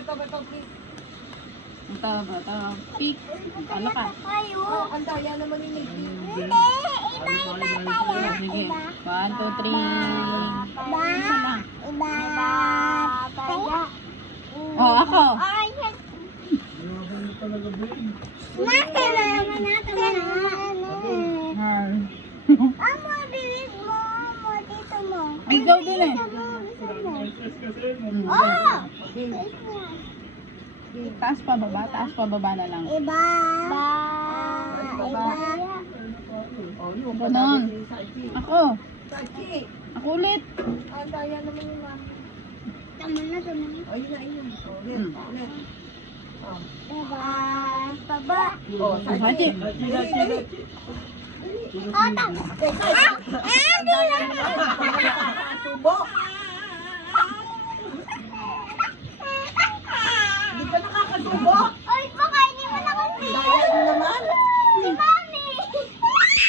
Ito, please. Ito, pick. Ano ka? Ang daya naman yung naging. Hindi, iba tayo. Sige. 1, 2, 3. Iba. Isa lang. Iba tayo. Oh, ako. Ay, natin na naman natin na. Amo, bilis mo. Amo, dito mo. Ikaw din eh. Oh! Taas pa baba na lang. Iba. Iba. Ganon. Ako. Sachi. Ako ulit. Ang daya naman yung mami. Tama na. O, yun na, yun. O, ulit. O. Iba. Baba. O, Sachi. Dali. Oh, tama. Subo. Hindi ka nakakasubo.